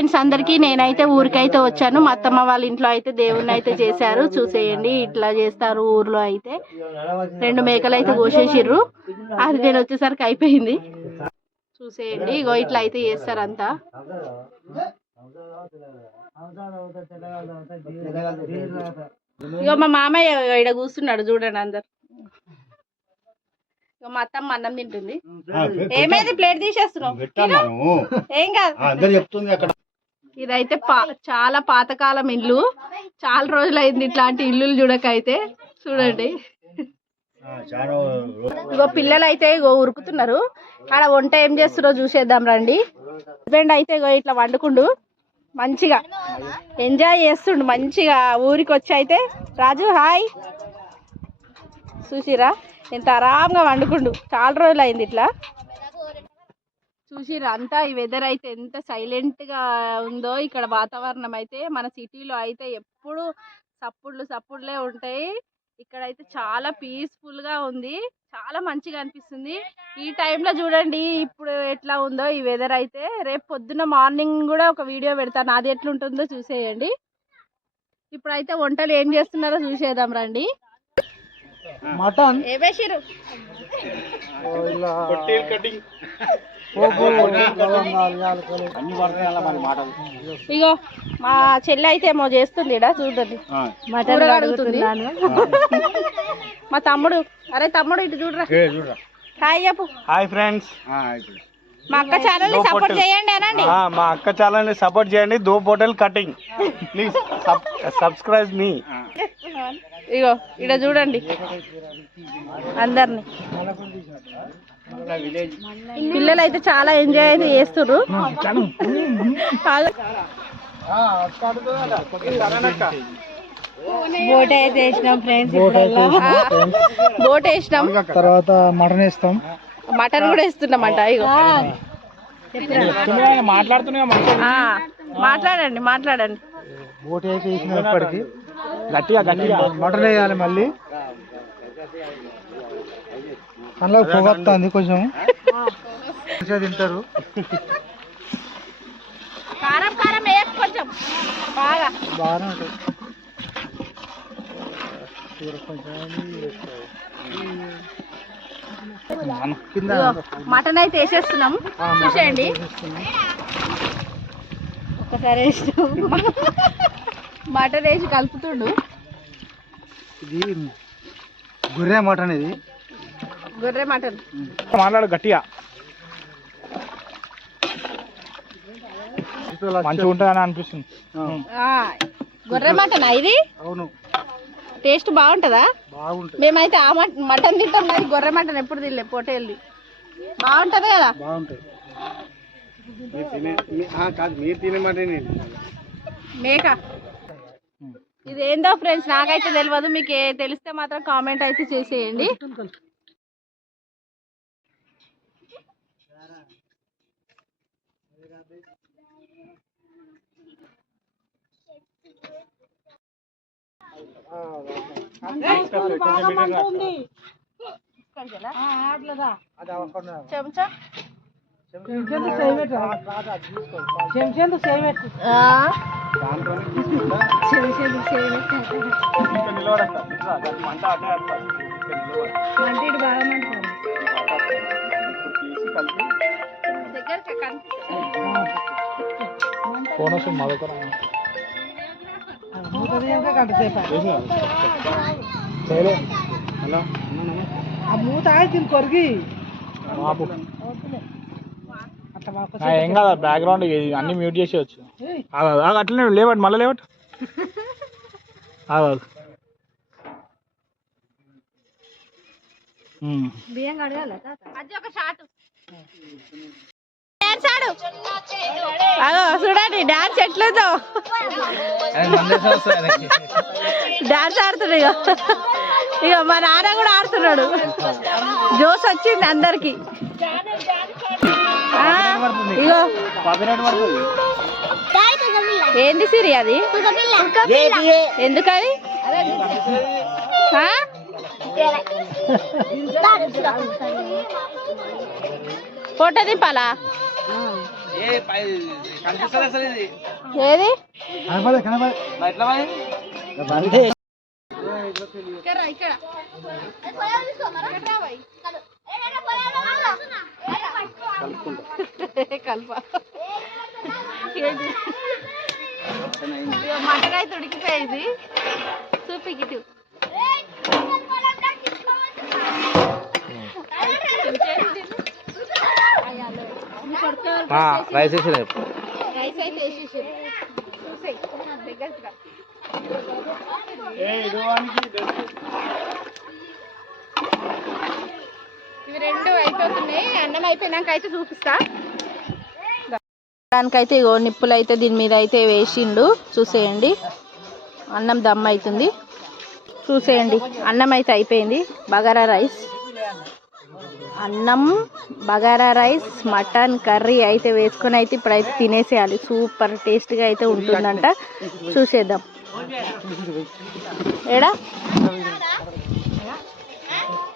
Friends అందరికీ నేనైతే ఊరికైతే వచ్చాను. మా అత్తమ్మ వాళ్ళ ఇంట్లో అయితే దేవుణ్ణి అయితే చేశారు. చూసేయండి ఇట్లా చేస్తారు ఊర్లో అయితే. 2 మేకలు అయితే కోసేసిర్రు. అది నేను వచ్చేసరికి అయిపోయింది. చూసేయండి ఇగో ఇట్లా అయితే చేస్తారు అంతా. ఇగో మా మామయ్య ఇక్కడ కూర్చున్నాడు చూడండి అందరు. ఇగో మా అత్తమ్మ అన్నం తింటుంది. ఏమైంది ప్లేట్ తీసేస్తున్నావు? ఏం కాదు. ఇదైతే చాలా పాతకాలం ఇల్లు. చాలా రోజులు అయింది ఇట్లాంటి ఇల్లులు చూడకైతే. చూడండి ఇగో పిల్లలు అయితే ఇగో ఉరుకుతున్నారు. ఆడ వంట ఏం చేస్తున్నారో చూసేద్దాం రండి. హస్బెండ్ అయితే ఇగో ఇట్లా వండుకుండు మంచిగా ఎంజాయ్ చేస్తుండు మంచిగా. ఊరికి వచ్చి అయితే రాజు హాయ్ చూసిరా ఎంత ఆరాంగా వండుకుండు. చాలా రోజులు అయింది ఇట్లా. చూసిరా అంతా ఈ వెదర్ అయితే ఎంత సైలెంట్ గా ఉందో ఇక్కడ వాతావరణం అయితే. మన సిటీలో అయితే ఎప్పుడు సప్పుడులే ఉంటాయి. ఇక్కడైతే చాలా పీస్ఫుల్ గా ఉంది. చాలా మంచిగా అనిపిస్తుంది. ఈ టైంలో చూడండి ఇప్పుడు ఎట్లా ఉందో ఈ వెదర్ అయితే. రేపు పొద్దున్న మార్నింగ్ కూడా ఒక వీడియో పెడతాను, అది ఎట్లుంటుందో చూసేయండి. ఇప్పుడైతే వంటలు ఏం చేస్తున్నారో చూసేద్దాం రండి. మటన్ ఏవేసిరు ఇగో మా చెల్లి అయితే ఏమో చేస్తుంది ఇడ చూడండి. మటన్ అడుగుతుంది మా తమ్ముడు. అరే తమ్ముడు ఇటు చూడరా. హాయ్ చెప్పు. Hi friends. మా అక్క ఛానల్ ని సపోర్ట్ చేయండి అనండి. మా అక్క ఛానల్ ని సపోర్ట్ చేయండి. దో పోటల్ కటింగ్ ప్లీజ్ సబ్స్క్రైబ్ మీ. ఇగో ఇడ చూడండి అందరిని. పిల్లలు అయితే చాలా ఎంజాయ్ అయితే చేస్తుర్రు. బోట్ అయితే వేసినాం ఫ్రెండ్స్. బోట్ వేసినాం తర్వాత మటన్ వేస్తాం. మటన్ కూడా వేస్తున్నామంట. ఇగో మాట్లాడండి. బోట్ అయితే వేసినప్పటికీ గట్టిగా మటన్ వేయాలి. మళ్ళీ అందులో పొగ వస్తుంది కొంచెం. తింటారు. కారం వేయకు కొంచెం బాగానే ఉంటుంది. మటన్ అయితే వేసేస్తున్నాం చూసేయండి. ఒక్కసారి వేసినాం. మటన్ వేసి కలుపుతుండు. ఇది గొర్రె మటన్. ఇది గొర్రె మటన్. మాట్లాడు గట్టిగా. మంచిగా ఉంటుందని అనిపిస్తుంది. గొర్రె మటన్ ఇది. అవును. టేస్ట్ బాగుంటుందా? బాగుంటుంది. మేమైతే ఆ మటన్ తింటాం కానీ గొర్రె మటన్ ఎప్పుడు తినలే. పోటేల్ది బాగుంటది కదా. బాగుంటుంది. మేక ఇది ఏందో ఫ్రెండ్స్ నాకైతే తెలియదు. మీకు తెలిస్తే మాత్రం కామెంట్ అయితే చేసేయండి. చెంచా మూత దీని కొరికి ఏం కదా బ్యాక్గ్రౌండ్ అన్ని మ్యూట్ చేసేవచ్చు. అట్లనే లేవట్ మళ్ళీ లేవట్. చూడండి డాన్స్ ఎట్లేదో డాన్స్ ఆడుతున్నాడు. ఇక మా నాన్న కూడా ఆడుతున్నాడు. జోస్ వచ్చింది అందరికి. ఇగో ఏంది సిరి అది? ఎందుకది? ఫోటో దింపాలా? ఏది ఇక్కడ కల్ప మటన్ అయితే ఉడికిపోయింది చూపికిటు రైస్ రైస్ అయితే వేసేసారు చూసాయి దగ్గరగా ఇవి రెండు అయిపోతున్నాయి. అన్నం అయిపోయినాక అయితే చూపిస్తా. దానికైతే ఇగో నిప్పులు అయితే దీని మీద అయితే వేసిండు చూసేయండి. అన్నం దమ్ అవుతుంది చూసేయండి. అన్నం అయితే అయిపోయింది. బగారా రైస్, అన్నం, బగారా రైస్, మటన్ కర్రీ అయితే వేసుకొని అయితే ఇప్పుడైతే తినేసేయాలి. సూపర్ టేస్ట్గా అయితే ఉంటుందంట. చూసేద్దాం. ఏడా